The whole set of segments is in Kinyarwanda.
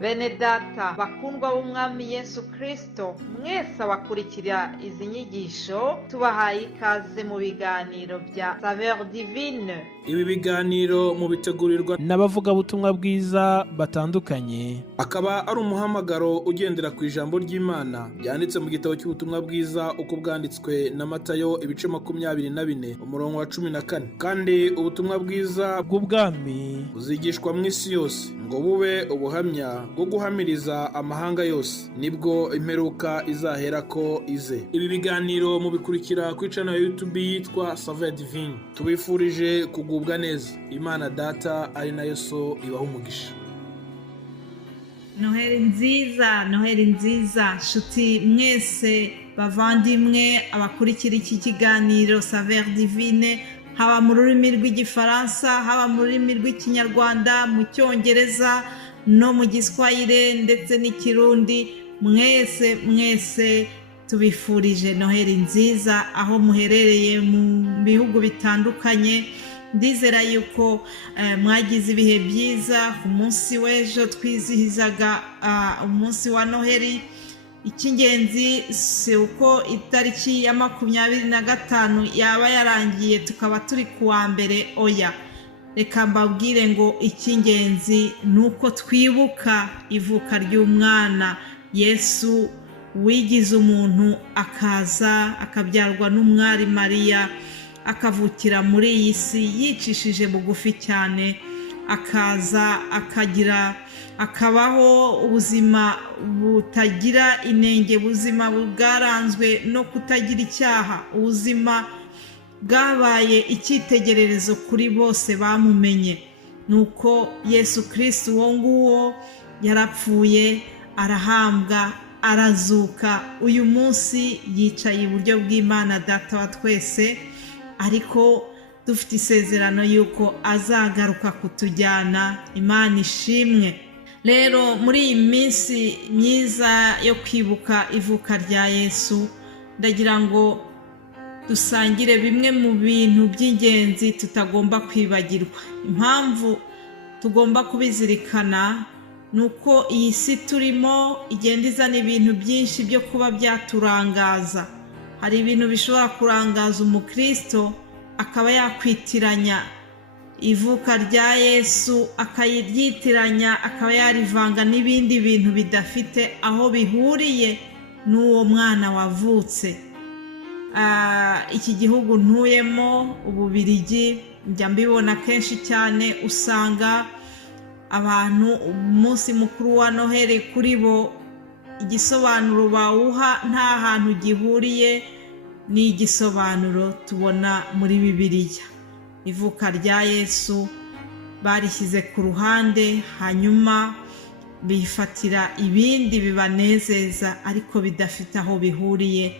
Bene data bakundwa b'umwami Yesu Kristo, mwese abakurikira izi nyigisho tubahaye ikaze mu biganiro bya Saveur Divine. Ibi biganiro mu bitegurirwa n'abavugabutumwa bwiza batandukanye, akaba ari umuhamagaro ugendera ku ijambo ry'Imana byanditse mu gitabo cy'ubutumwa bwiza uko bwanditswe na Matayo ibice 24 umurongo wa 14. Kandi ubutumwa bwiza bw'ubwami buzigishwa mu isi yose ngo bube ubuhamya bwo guhamiriza amahanga yose, nibwo imperuka izahera ko ize. Ibi biganiro mubikurikira ku channel ya YouTube yitwa Saveur Divine. Tubifurije kugubwa neza. Imana Data ari nayo so ibaho umugisha. Noheri nziza nshuti mwese bavandimwe abakurikira iki kiganiro Saveur Divine, haba mu rurimi rw'igifaransa, haba mu rurimi rw'ikinyarwanda, mu cyongereza no mu giswahili ndetse n'ikirundi. Mwese tubifurije Noheri nziza aho muherereye mu bihugu bitandukanye. Ndizera yuko mwagize ibihe byiza. Ku munsi w'ejo twizihizaga umunsi wa Noheri. Icy'ingenzi si uko itariki ya 25 yaba yarangiye tukaba turi kuwa mbere, oya. Reka mbabwire ngo icy'ingenzi nuko twibuka ivuka ry'umwana Yesu wigize umuntu, akaza akabyarwa n'umwari Mariya, akavukira muri iyi si yicishije bugufi cyane, akaza akabaho ubuzima butagira inenge, ubuzima bwaranzwe no kutagira icyaha, ubuzima bwabaye icyitegererezo kuri bose bamumenye. Nuko Yesu Kristo uwo nguwo yarapfuye, arahambwa, arazuka. Uyu munsi yicaye iburyo bw'Imana Data wa twese, ariko dufite isezerano yuko azagaruka kutujyana. Imana ishimwe. Rero muri iyi minsi myiza yo kwibuka ivuka rya Yesu, ndagira ngo dusangire bimwe mu bintu by'ingenzi tutagomba kwibagirwa. Impamvu tugomba kubizirikana nuko iyi si turimo igenda izana ibintu byinshi byo kuba byaturangaza. Hari ibintu bishobora kurangaza umukristo akaba yakwitiranya ivuka rya Yesu, akayiryitiranya, akaba yarivanga n'ibindi bintu bidafite aho bihuriye n'uwo mwana wavutse. Iki gihugu ntuyemo, Ububiligi, njya mbibona kenshi cyane, usanga abantu umunsi mukuru wa Noheri kuri bo igisobanuro bawuha nta hantu gihuriye n'igisobanuro tubona muri Bibiliya. Ivuka rya Yesu barishyize ku ruhande, hanyuma bifatira ibindi bibanezeza ariko bidafite aho bihuriye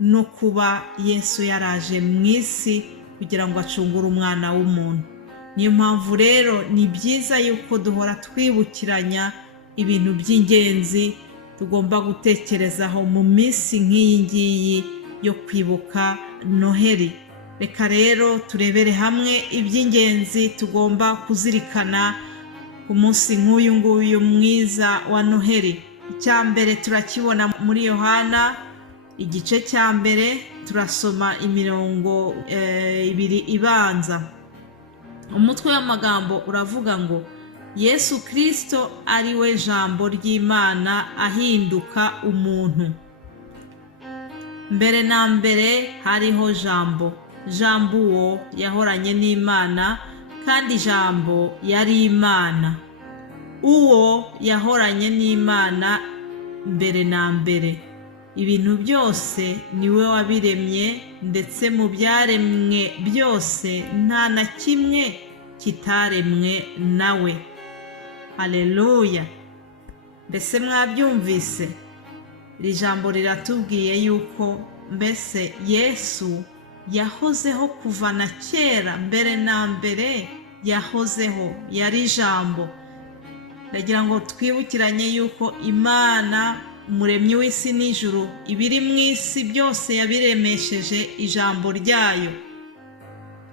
no kuba Yesu yaraje mu isi kugira ngo acungure umwana w'umuntu. Niyo mpamvu rero ni byiza yuko duhora twibukiranya ibintu by'ingenzi tugomba gutekerezaho mu minsi nk'iyi ngiyi yo kwibuka Noheri. Reka rero turebere hamwe iby'ingenzi tugomba kuzirikana ku munsi nk'uyu nguyu mwiza wa Noheri. Icya mbere turakibona muri Yohana igice cya mbere, turasoma imirongo 2 ibanza. Umutwe w'amagambo uravuga ngo Yesu Kristo ari we jambo ry'Imana ahinduka umuntu. Mbere na mbere hariho jambo. Jambo uwo yahoranye n'Imana, kandi jambo yari Imana. Uwo yahoranye n'Imana mbere na mbere. Ibintu byose niwe wabiremye, ndetse mu byaremwe byose nta na kimwe kitaremwe nawe. Haleluya. Mbese mwabyumvise? Iri jambo riratubwiye yuko mbese Yesu yahozeho kuva na kera, mbere na mbere yahozeho, yari ijambo. Ndagira ngo twibukiranye yuko Imana umuremyi w'isi n'ijuru, ibiri mu isi byose yabiremesheje ijambo ryayo.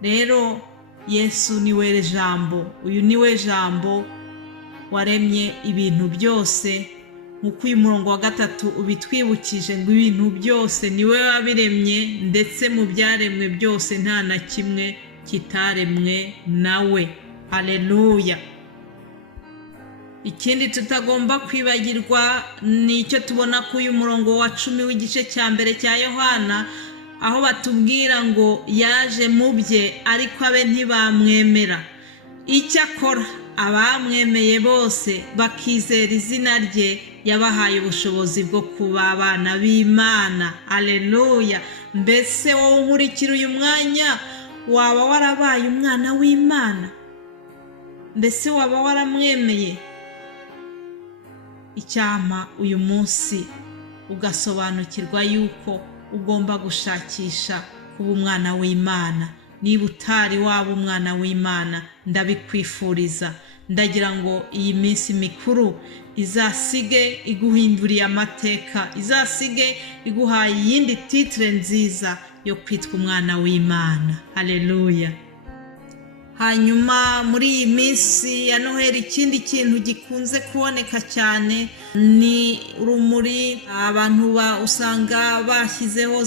Rero Yesu niwe jambo, uyu niwe jambo waremye ibintu byose, nk'uko uyu murongo wa 3 ubitwibukije ngo ibintu byose niwe wabiremye, ndetse mu byaremwe byose nta na kimwe kitaremwe nawe. Haleluya. Ikindi tutagomba kwibagirwa ni icyo tubona ku uyu murongo wa 10 w'igice cya mbere cya Yohana, aho batubwira ngo yaje mu bye ariko abe ntibamwemera. Icyakora abamwemeye bose bakizera izina rye, yabahaye ubushobozi bwo kuba abana b'Imana. Haleluya. Mbese wowe unkurikira uyu mwanya, waba warabaye umwana w'Imana? Mbese waba waramwemeye? Icyama uyu munsi ugasobanukirwa yuko ugomba gushakisha kuba umwana w'Imana. Niba utari waba umwana w'Imana, ndabikwifuriza. Ndagira ngo iyi minsi mikuru izasige iguhinduriye amateka, izasige iguhaye iyindi titre nziza yo kwitwa umwana w'Imana. Haleluya. Hanyuma muri iyi minsi ya Noheli, ikindi kintu gikunze kuboneka cyane ni urumuri. Abantu usanga bashyizeho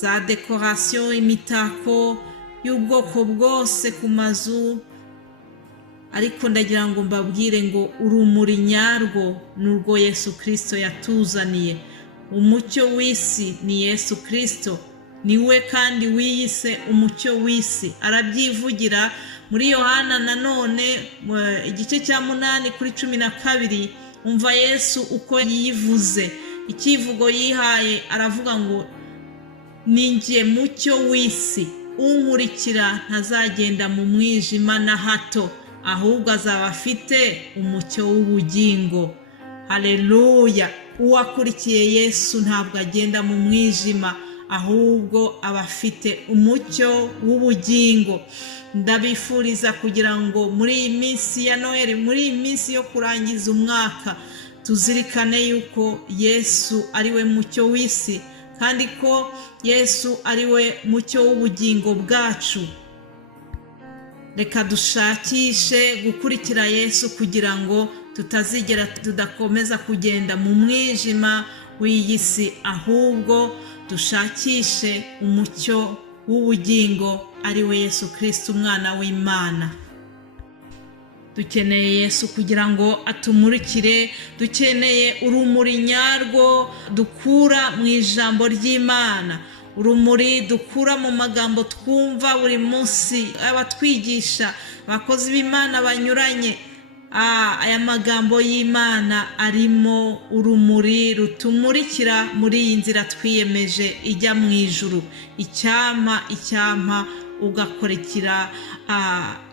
za decoration, imitako y'ubwoko bwose ku mazu, ariko ndagira ngo mbabwire ngo urumuri nyarwo n'urwo Yesu Kristo yatuzaniye. Umucyo w'isi ni Yesu Kristo, niwe kandi wiyise umucyo w'isi. Arabyivugira muri Yohana nanone igice cya 8 kuri 12. Umva Yesu uko yivuze, ikivugo yihaye, aravuga ngo ninjye mucyo w'isi, unkurikira ntazagenda mu mwijima na hato, ahubwo azaba afite umucyo w'ubugingo. Haleluya. Uwakurikiye Yesu ntabwo agenda mu mwijima, ahubwo aba afite umucyo w'ubugingo. Ndabifuriza kugira ngo muri iyi minsi ya Noheli, muri iyi minsi yo kurangiza umwaka, tuzirikane yuko Yesu ari we mucyo w'isi, kandi ko Yesu ari we mucyo w'ubugingo bwacu. Reka dushakishe gukurikira Yesu kugira ngo tudakomeza kugenda mu mwijima w'iyi si, ahubwo dushakishe umucyo w'ubugingo ari we Yesu Kristo, umwana w'Imana. Dukeneye Yesu kugira ngo atumurikire, dukeneye urumuri nyarwo dukura mu ijambo ry'Imana, urumuri dukura mu magambo twumva buri munsi abatwigisha, abakozi b'Imana banyuranye. Aya magambo y'Imana arimo urumuri rutumurikira muri iyi nzira twiyemeje ijya mu ijuru. Icyampa ugakurikira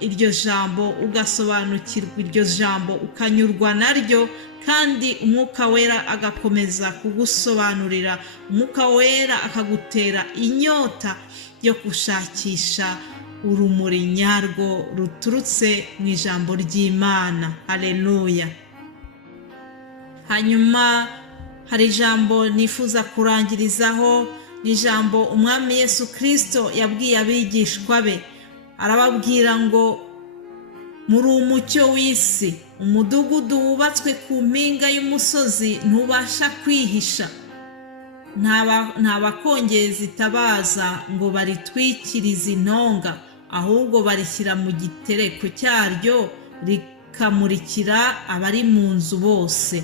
iryo jambo, ugasobanukirwa iryo jambo, ukanyurwa naryo, kandi umwuka wera agakomeza kugusobanurira, umwuka wera akagutera inyota yo gushakisha urumuri nyarwo ruturutse mu ijambo ry'Imana. Haleluya. Hanyuma hari ijambo nifuza kurangirizaho, ni ijambo umwami Yesu Kristo yabwiye abigishwa be. Arababwira ngo muri umucyo w'isi, umudugudu wubatswe ku mpinga y'umusozi ntubasha kwihisha. Nta bakongeza itabaza ngo baritwikirize intonga, ahubwo barishyira mu gitereko cyaryo, rikamurikira abari mu nzu bose.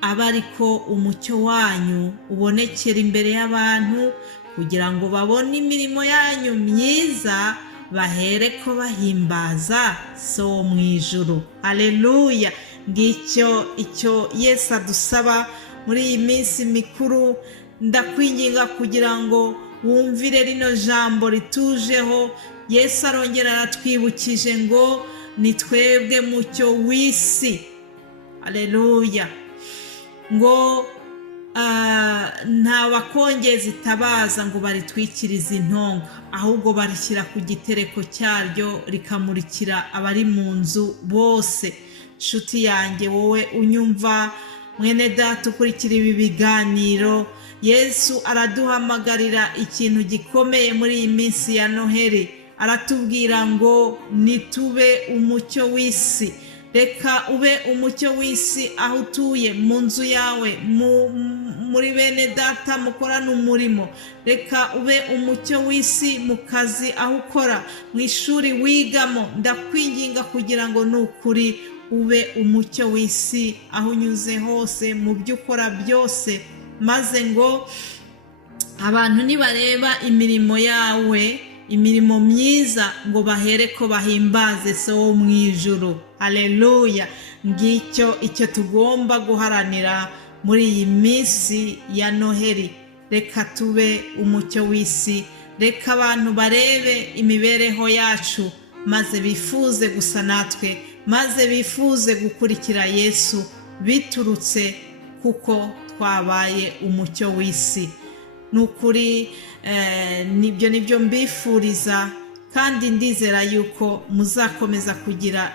Aba ariko umucyo wanyu ubonekera imbere y'abantu, kugira ngo babone imirimo yanyu myiza, bahereko bahimbaza So wo mu ijuru. Haleluya. Ngicyo icyo Yesu adusaba muri iyi minsi mikuru. Ndakwinginga kugira ngo wumvire rino jambo ritujeho. Yesu arongera aratwibukije ngo ni twebwe mucyo w'isi. Haleluya. Ngo nta bakongeza itabaza ngo baritwikirize intonga, ahubwo barishyira ku gitereko cyaryo, rikamurikira abari mu nzu bose. Nshuti yanjye, wowe unyumva, mwene data ukurikira ibi biganiro, Yesu araduhamagarira ikintu gikomeye muri iyi minsi ya Noheli. Aratubwira ngo nitube umucyo w'isi. reka ube umucyo w'isi aho utuye, mu nzu yawe, muri bene data mukorana umurimo. Reka ube umucyo w'isi mu kazi aho ukora, mu ishuri wigamo. Ndakwinginga kugira ngo nukuri ube umucyo w'isi aho unyuze hose, mu byo ukora byose, maze ngo abantu nibareba imirimo yawe, imirimo myiza, ngo bahere ko bahimbaze so wo mu ijuru. Haleluya. Ngicyo icyo tugomba guharanira muri iyi minsi ya Noheli. Reka tube umucyo w'isi, reka abantu barebe imibereho yacu, maze bifuze gusa natwe, maze bifuze gukurikira Yesu biturutse kuko twabaye umucyo w'isi. Nukuri nibyo mbifuriza, kandi ndizera yuko muzakomeza kugira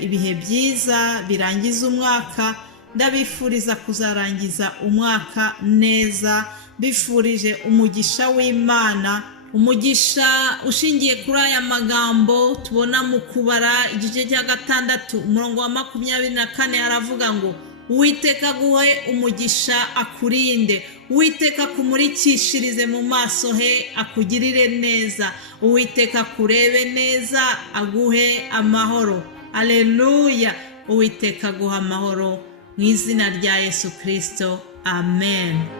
ibihe byiza birangiza umwaka. Ndabifuriza kuzarangiza umwaka neza, bifurije umugisha w'Imana, umugisha ushingiye kuri aya magambo tubona mu Kubara igice cya 6 umurongo wa 24 aravuga ngo Uwiteka aguhe umugisha, akurinde. Uwiteka akumurikishirize mu maso he, akugirire neza. Uwiteka akurebe neza, aguhe amahoro. Haleluya. Uwiteka aguha amahoro mu izina rya Yesu Kristo. Amen.